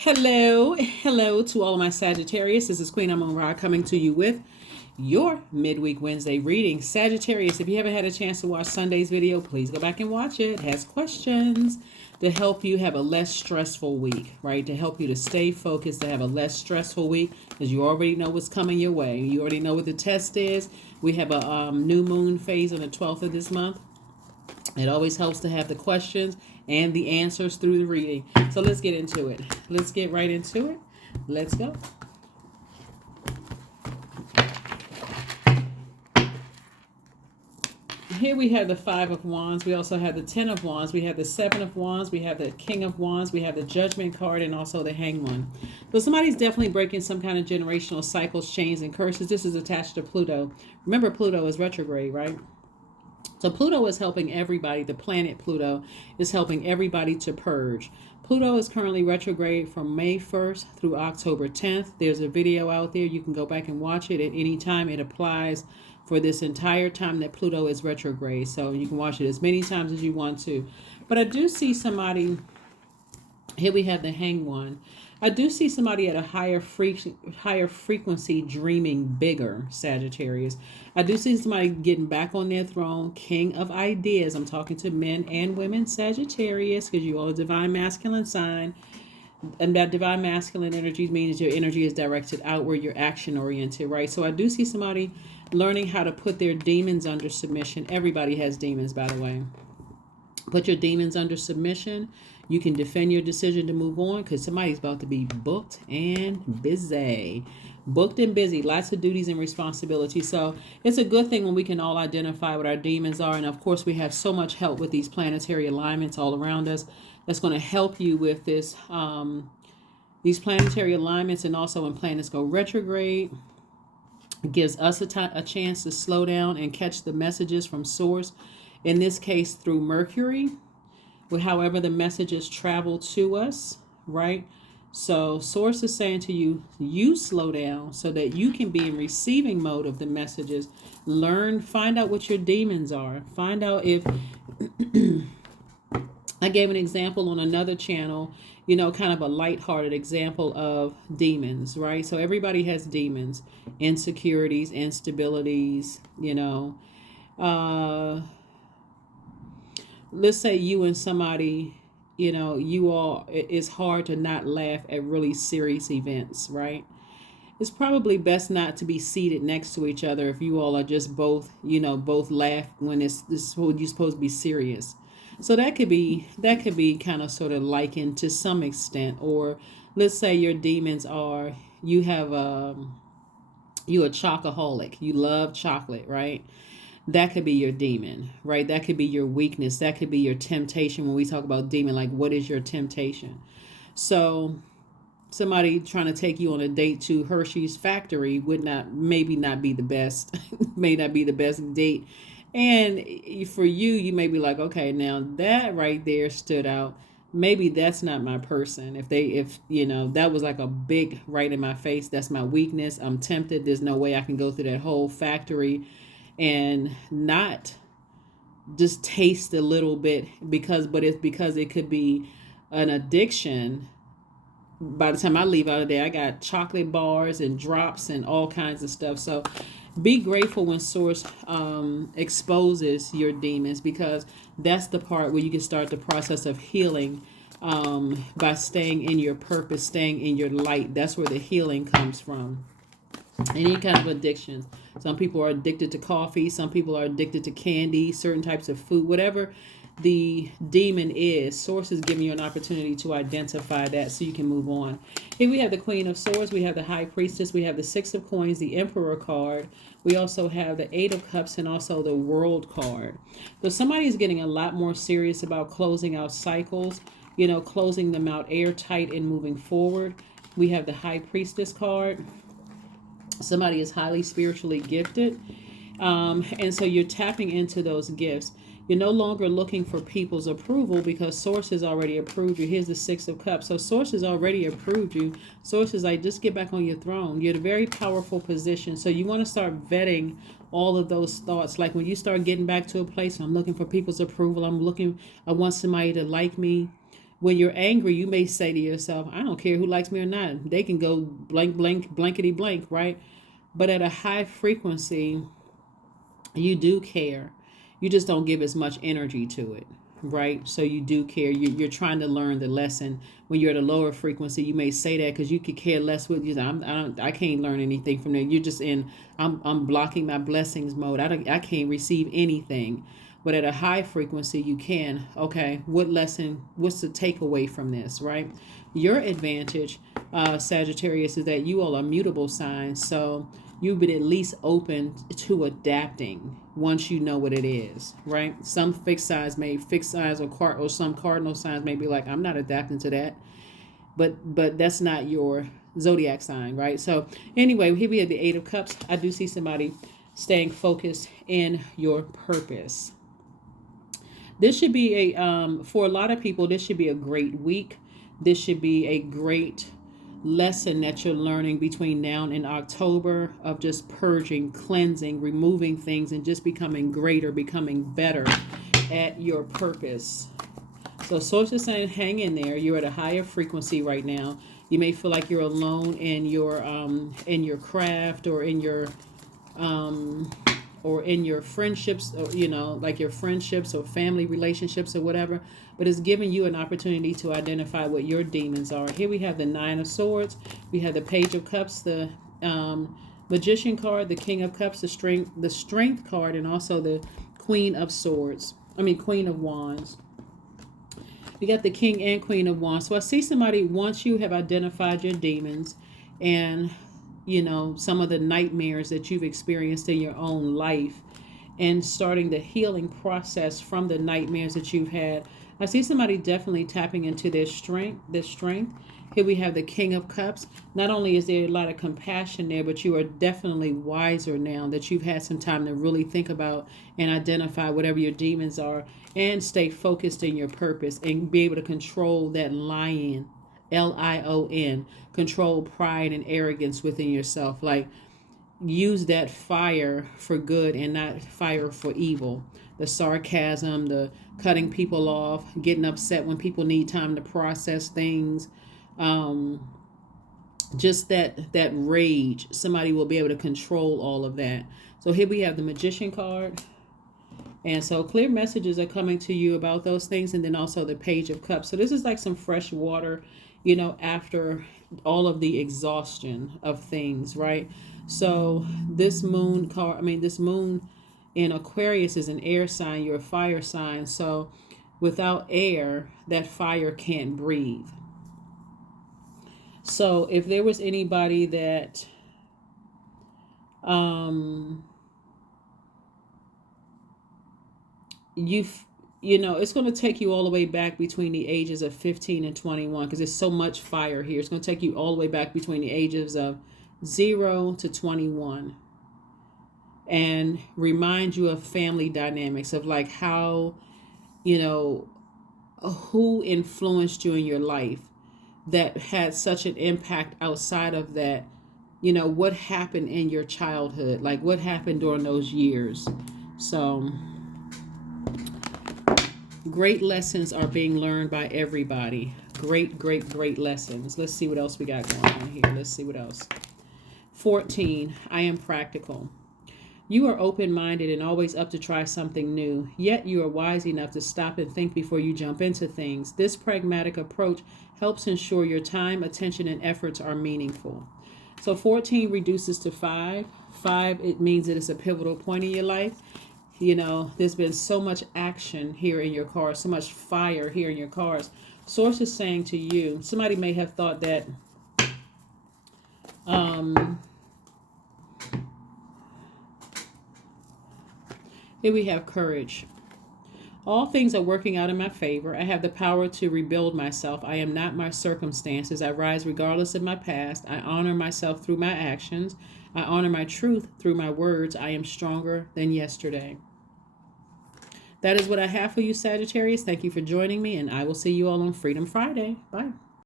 Hello to all of my Sagittarius. This is Queen Amon Ra coming to you with your midweek Wednesday reading. Sagittarius, if you haven't had a chance to watch Sunday's video, please go back and watch it. It has questions to help you have a less stressful week, right? To help you to stay focused, to have a less stressful week, because you already know what's coming your way. You already know what the test is. We have a new moon phase on the 12th of this month. It always helps to have the questions and the answers through the reading. So let's get into it. Let's get right into it. Let's go. Here we have the Five of Wands. We also have the Ten of Wands. We have the Seven of Wands. We have the King of Wands. We have the Judgment card and also the Hanged One. So somebody's definitely breaking some kind of generational cycles, chains, and curses. This is attached to Pluto. Remember, Pluto is retrograde, right? So Pluto is helping everybody. The planet Pluto is helping everybody to purge. Pluto is currently retrograde from May 1st through October 10th. There's a video out there. You can go back and watch it at any time. It applies for this entire time that Pluto is retrograde. So you can watch it as many times as you want to. But I do see somebody, here we have the Hanged One. I do see somebody at a higher frequency dreaming bigger, Sagittarius. I do see somebody getting back on their throne, king of ideas. I'm talking to men and women, Sagittarius, because you all are divine masculine sign. And that divine masculine energy means your energy is directed outward, you're action oriented, right? So I do see somebody learning how to put their demons under submission. Everybody has demons, by the way. Put your demons under submission. You can defend your decision to move on because somebody's about to be booked and busy. Booked and busy. Lots of duties and responsibilities. So it's a good thing when we can all identify what our demons are. And of course, we have so much help with these planetary alignments all around us. That's going to help you with this. These planetary alignments, and also when planets go retrograde, it gives us a chance to slow down and catch the messages from source. In this case, through Mercury. However the messages travel to us, right? So source is saying to you, you slow down so that you can be in receiving mode of the messages. Find out what your demons are. Find out if, I gave an example on another channel, kind of a lighthearted example of demons, right? So everybody has demons, insecurities, instabilities, let's say you and somebody, it's hard to not laugh at really serious events, right? It's probably best not to be seated next to each other if you all are just both laugh when you're supposed to be serious. So that could be kind of sort of likened to some extent. Or let's say your demons are, you're a chocoholic. You love chocolate, right? That could be your demon, right? That could be your weakness. That could be your temptation. When we talk about demon, like what is your temptation? So somebody trying to take you on a date to Hershey's factory maybe not be the best, may not be the best date. And for you may be like, okay, now that right there stood out. Maybe that's not my person. If that was like a big right in my face, that's my weakness. I'm tempted. There's no way I can go through that whole factory and not just taste a little bit but it's because it could be an addiction. By the time I leave out of there, I got chocolate bars and drops and all kinds of stuff. So be grateful when source exposes your demons, because that's the part where you can start the process of healing by staying in your purpose, staying in your light. That's where the healing comes from. Any kind of addictions. Some people are addicted to coffee. Some people are addicted to candy, certain types of food, whatever the demon is. Source is giving you an opportunity to identify that so you can move on. Here we have the Queen of Swords. We have the High Priestess. We have the Six of Coins, the Emperor card. We also have the Eight of Cups and also the World card. So somebody is getting a lot more serious about closing out cycles, closing them out airtight and moving forward. We have the High Priestess card. Somebody is highly spiritually gifted. And so you're tapping into those gifts. You're no longer looking for people's approval because Source has already approved you. Here's the Six of Cups. So Source has already approved you. Source is like, just get back on your throne. You're in a very powerful position. So you want to start vetting all of those thoughts. Like when you start getting back to a place, I'm looking for people's approval. I want somebody to like me. When you're angry, you may say to yourself, I don't care who likes me or not. They can go blank, blank, blankety blank, right? But at a high frequency, you do care. You just don't give as much energy to it, right? So you do care. You're trying to learn the lesson. When you're at a lower frequency, you may say that because you could care less with you. I can't learn anything from there. You're just in, I'm blocking my blessings mode. I can't receive anything. But at a high frequency, you can. Okay, what lesson? What's the takeaway from this, right? Your advantage, Sagittarius, is that you all are mutable signs. So you've been at least open to adapting once you know what it is, right? Some fixed signs or some cardinal signs may be like, I'm not adapting to that. But that's not your zodiac sign, right? So anyway, here we have the Eight of Cups. I do see somebody staying focused in your purpose. This should be for a lot of people, this should be a great week. This should be a great lesson that you're learning between now and October of just purging, cleansing, removing things, and just becoming greater, becoming better at your purpose. So source is saying hang in there. You're at a higher frequency right now. You may feel like you're alone in your craft or in your friendships, or, like your friendships or family relationships or whatever. But it's giving you an opportunity to identify what your demons are. Here we have the Nine of Swords. We have the Page of Cups, the Magician card, the King of Cups, the Strength card, and also the Queen of Wands. We got the King and Queen of Wands. So I see somebody, once you have identified your demons and some of the nightmares that you've experienced in your own life, and starting the healing process from the nightmares that you've had. I see somebody definitely tapping into their strength. Here we have the King of Cups. Not only is there a lot of compassion there, but you are definitely wiser now that you've had some time to really think about and identify whatever your demons are and stay focused in your purpose and be able to control that lion, Lion, control pride and arrogance within yourself. Like, use that fire for good and not fire for evil. The sarcasm, the cutting people off, getting upset when people need time to process things. Just that rage. Somebody will be able to control all of that. So here we have the Magician card. And so clear messages are coming to you about those things. And then also the Page of Cups. So this is like some fresh water, after all of the exhaustion of things, right? So this moon in Aquarius is an air sign. You're a fire sign. So without air, that fire can't breathe. So if there was anybody that it's going to take you all the way back between the ages of 15 and 21, because there's so much fire here. It's going to take you all the way back between the ages of 0 to 21 and remind you of family dynamics, of like how, who influenced you in your life that had such an impact outside of that. What happened in your childhood, like what happened during those years. So great lessons are being learned by everybody. Great, great, great lessons. Let's see what else we got going on here. Let's see what else. 14, I am practical. You are open-minded and always up to try something new, yet you are wise enough to stop and think before you jump into things. This pragmatic approach helps ensure your time, attention, and efforts are meaningful. So 14 reduces to 5. 5, it means that it's a pivotal point in your life. There's been so much action here in your cards, so much fire here in your cards. Source is saying to you, somebody may have thought that here we have courage. All things are working out in my favor. I have the power to rebuild myself. I am not my circumstances. I rise regardless of my past. I honor myself through my actions. I honor my truth through my words. I am stronger than yesterday. That is what I have for you, Sagittarius. Thank you for joining me, and I will see you all on Freedom Friday. Bye.